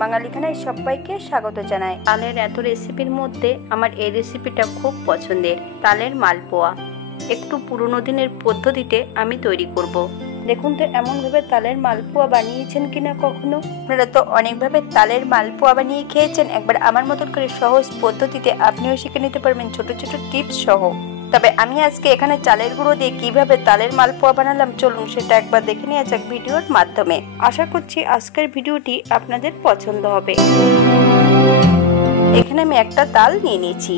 বাঙালিখানায় সবাইকে স্বাগত জানাই। তালের এত রেসিপির মধ্যে আমার এই রেসিপিটা খুব পছন্দের, তালের মালপোয়া। একটু পুরনো দিনের পদ্ধতিতে আমি তৈরি করব। দেখুন তো এমনভাবে তালের মালপোয়া বানিয়েছেন কিনা কখনো। আপনারা তো অনেকভাবে তালের মালপোয়া বানিয়ে খেয়েছেন, একবার আমার মতন করে সহজ পদ্ধতিতে আপনিও শিখে নিতে পারবেন ছোট ছোট টিপস সহ। তবে আমি আজকে এখানে চালের গুঁড়ো দিয়ে কিভাবে তালের মালপোয়া বানালাম চলুন সেটা একবার দেখে নেওয়া যাক ভিডিওর মাধ্যমে। আশা করছি আজকের ভিডিওটি আপনাদের পছন্দ হবে। এখানে আমি একটা তাল নিয়ে নিয়েছি।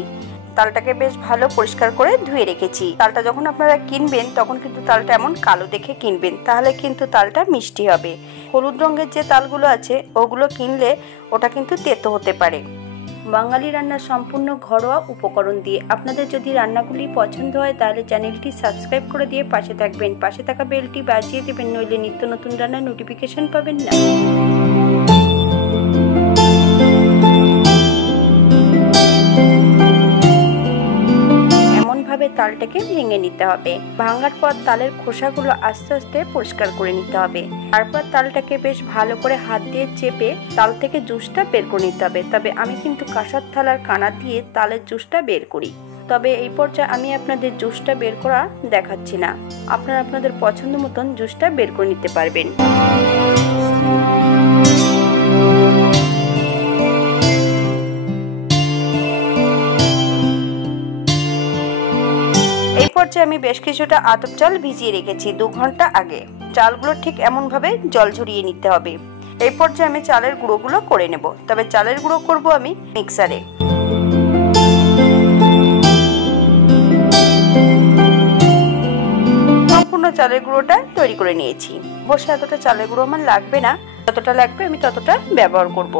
তালটাকে বেশ ভালো পরিষ্কার করে ধুয়ে রেখেছি। তালটা যখন আপনারা কিনবেন তখন কিন্তু তালটা এমন কালো দেখে কিনবেন, তাহলে কিন্তু তালটা মিষ্টি হবে। হলুদ রঙের যে তালগুলো আছে ওগুলো কিনলে ওটা কিন্তু তেতো হতে পারে। বাঙালি রান্নার সম্পূর্ণ ঘরোয়া উপকরণ দিয়ে আপনাদের যদি রান্নাগুলি পছন্দ হয় তাহলে চ্যানেলটি সাবস্ক্রাইব করে দিয়ে পাশে থাকবেন, পাশে থাকা বেলটি বাজিয়ে দেবেন, নইলে নিত্য নতুন রান্নার নোটিফিকেশন পাবেন না। এমনভাবে তালটাকে ভেঙে নিতে হবে। ভাঙার পর তালের খোসাগুলো আস্তে আস্তে পরিষ্কার করে নিতে হবে। তারপর তালটাকে বেশ ভালো করে হাত দিয়ে চেপে তাল থেকে জুসটা বের করে নিতে হবে। তবে আমি কিন্তু কাঁসার থালার কানা দিয়ে তালের জুসটা বের করি। তবে এই পর্যায়ে আমি আপনাদের জুসটা বের করা দেখাচ্ছি না, আপনারা আপনাদের পছন্দ মতন জুসটা বের করে নিতে পারবেন। এই পর্যায়ে আমি বেশ কিছুটা আতপ চাল ভিজিয়ে রেখেছি 2 ঘন্টা আগে। চালগুলো ঠিক এমন ভাবে জল ঝরিয়ে নিতে হবে। এই পর্যায়ে আমি চালের গুঁড়োগুলো করে নেব। তবে চালের গুঁড়ো করব আমি মিক্সারে। সম্পূর্ণ চালের গুঁড়োটা তৈরি করে নিয়েছি। অবশ্য এতটা চালের গুঁড়ো আমার লাগবে না, যতটা লাগবে আমি ততটা ব্যবহার করব।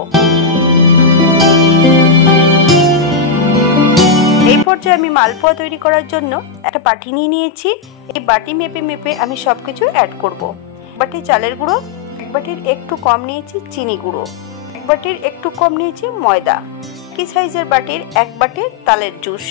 এই পর্যায়ে আমি মালপোয়া তৈরি করার জন্য একটা বাটি নিয়ে নিয়েছি। এই বাটি মেপে মেপে আমি সবকিছু অ্যাড করব। এক বাটি চালের গুঁড়ো, এক বাটির একটু কম নিয়েছি চিনি গুঁড়ো, এক বাটির একটু কম নিয়েছি ময়দা, কি সাইজের বাটির 1 বাটি তালের জুস।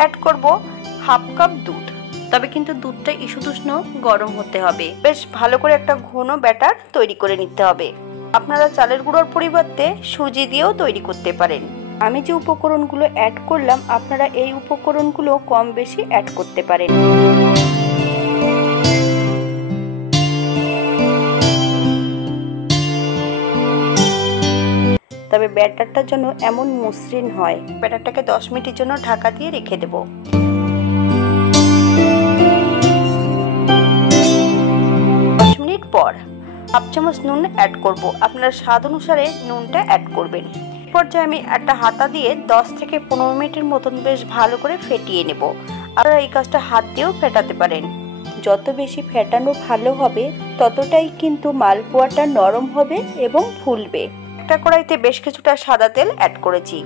অ্যাড করব হাফ কাপ দুধ। তবে কিন্তু দুধটা ইসুতুষ্ণ গরম হতে হবে। বেশ ভালো করে একটা ঘন ব্যাটার তৈরি করে নিতে হবে। আপনারা চালের গুঁড়োর পরিবর্তে সুজি দিয়েও তৈরি করতে পারেন। আমি যে উপকরণগুলো অ্যাড করলাম আপনারা এই উপকরণগুলো কম বেশি অ্যাড করতে পারেন। তবে ব্যাটারটা যেন এমন মসৃণ হয়। ব্যাটারটাকে 10 মিনিটের জন্য ঢাকা দিয়ে রেখে দেব। 10 মিনিট পর হাফ চামচ নুন অ্যাড করব। আপনারা স্বাদ অনুসারে নুনটা অ্যাড করবেন। এই পর্যায়ে আমি একটা হাতা দিয়ে 10 থেকে 15 মিনিটের মতন বেশ ভালো করে ফেটিয়ে নেব। আপনারা এই কাজটা হাত দিয়েও ফেটাতে পারেন। যত বেশি ফেটানো ভালো হবে ততটাই কিন্তু মালপোয়াটা নরম হবে এবং ফুলবে। একটা কড়াইতে বেশ কিছুটা সাদা তেল অ্যাড করেছি।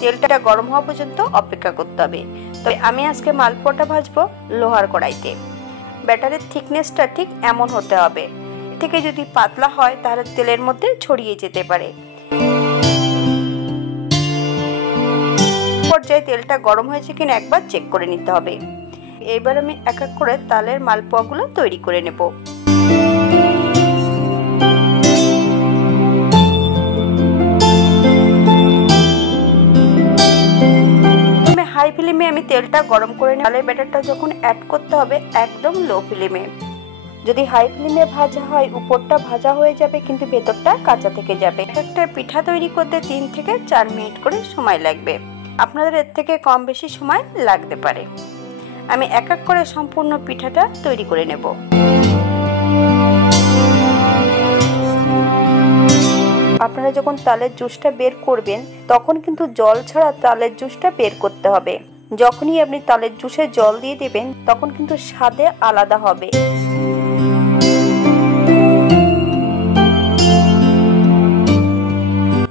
তেলটা গরম হওয়া পর্যন্ত অপেক্ষা করতে হবে। তবে আমি আজকে মালপোয়াটা ভাজবো লোহার কড়াইতে। ব্যাটারের থিকনেসটা ঠিক এমন হতে হবে। এর থেকে যদি পাতলা হয় তাহলে তেলের মধ্যে ছড়িয়ে যেতে পারে। পর্যায়ে তেলটা গরম হয়েছে কিনা একবার চেক করে নিতে হবে। এবার আমি এক এক করে তালের মালপোয়াগুলো তৈরি করে নেব। হাই ফ্লেমে আমি তেলটা গরম করে নিই। তালের ব্যাটারটা যখন অ্যাড করতে হবে একদম লো ফ্লেমে। যদি হাই ফ্লেমে ভাজা হয় উপরটা ভাজা হয়ে যাবে কিন্তু ভেতরটা কাঁচা থেকে যাবে। একটা পিঠা তৈরি করতে 3 থেকে 4 মিনিট করে সময় লাগবে। আপনাদের এর থেকে কম বেশি সময় লাগতে পারে। আমি এক এক করে সম্পূর্ণ পিঠাটা তৈরি করে নেব। আপনারা যখন তালের জুসটা বের করবেন তখন কিন্তু জল ছাড়া তালের জুসটা বের করতে হবে। যখনই আপনি তালের জুসে জল দিয়ে দেবেন তখন কিন্তু স্বাদে আলাদা হবে।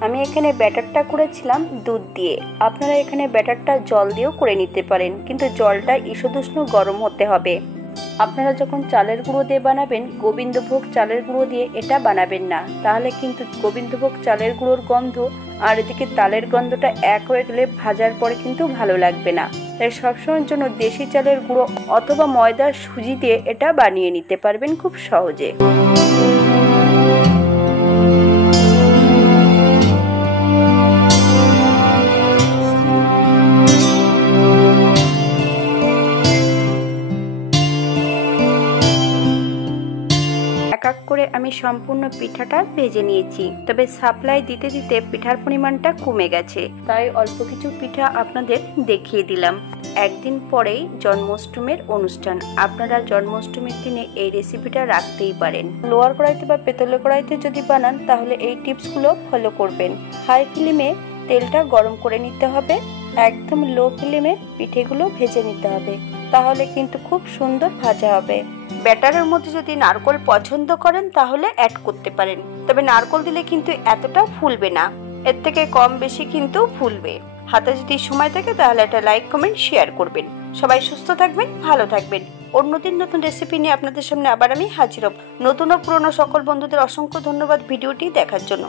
আমি এখানে ব্যাটারটা করেছিলাম দুধ দিয়ে। আপনারা এখানে ব্যাটারটা জল দিয়েও করে নিতে পারেন, কিন্তু জলটা ঈষদুষ্ণ গরম হতে হবে। আপনারা যখন চালের গুঁড়ো দিয়ে বানাবেন, গোবিন্দভোগ চালের গুঁড়ো দিয়ে এটা বানাবেন না, তাহলে কিন্তু গোবিন্দভোগ চালের গুঁড়োর গন্ধ আর এদিকে তালের গন্ধটা এক হয়ে গেলে ভাজার পরে কিন্তু ভালো লাগবে না। তাই সবসময়ের জন্য দেশি চালের গুঁড়ো অথবা ময়দার সুজি দিয়ে এটা বানিয়ে নিতে পারবেন খুব সহজে। এক এক করে আমি সম্পূর্ণ পিঠাটা ভেজে নিয়েছি, তবে সাপ্লাই দিতে দিতে পিঠার পরিমাণটা কমে গেছে, তাই অল্প কিছু পিঠা আপনাদের দেখিয়ে দিলাম। একদিন পরেই জন্মাষ্টমীর অনুষ্ঠান, আপনারা জন্মাষ্টমীর দিনে এই রেসিপিটা রাখতেই পারেন। লোয়ার কড়াইতে বা পেতলের কড়াইতে যদি বানান তাহলে এই টিপসগুলো ফলো করবেন। হাই ফ্লেমে তেলটা গরম করে নিতে হবে, একদম লো ফ্লেমে পিঠেগুলো ভেজে নিতে হবে, তাহলে কিন্তু খুব সুন্দর ভাজা হবে। ব্যাটারের মধ্যে যদি নারকোল পছন্দ করেন তাহলে অ্যাড করতে পারেন, তবে নারকোল দিলে কিন্তু এতটা ফুলবে না, এর থেকে কম বেশি কিন্তু ফুলবে। হাতে যদি সময় থাকে তাহলে একটা লাইক কমেন্ট শেয়ার করবেন। সবাই সুস্থ থাকবেন, ভালো থাকবেন। অন্যদিন নতুন রেসিপি নিয়ে আপনাদের সামনে আবার আমি হাজির হব। নতুন ও পুরনো সকল বন্ধুদের অসংখ্য ধন্যবাদ ভিডিওটি দেখার জন্য।